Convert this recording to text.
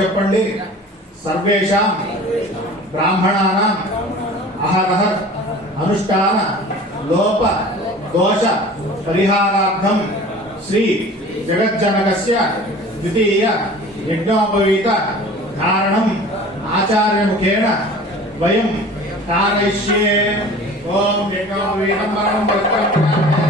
చెప్పండి. సర్వేషాం బ్రాహ్మణానాం అహరహ అనుష్ఠాన లోప దోష పరిహారార్థం శ్రీ జగజ్జనకస్య ద్వితీయ యజ్ఞోపవీత ధారణం ఆచార్యముఖేన వయం कारयिष्ये। ओम यज्ञोपवीतं परमं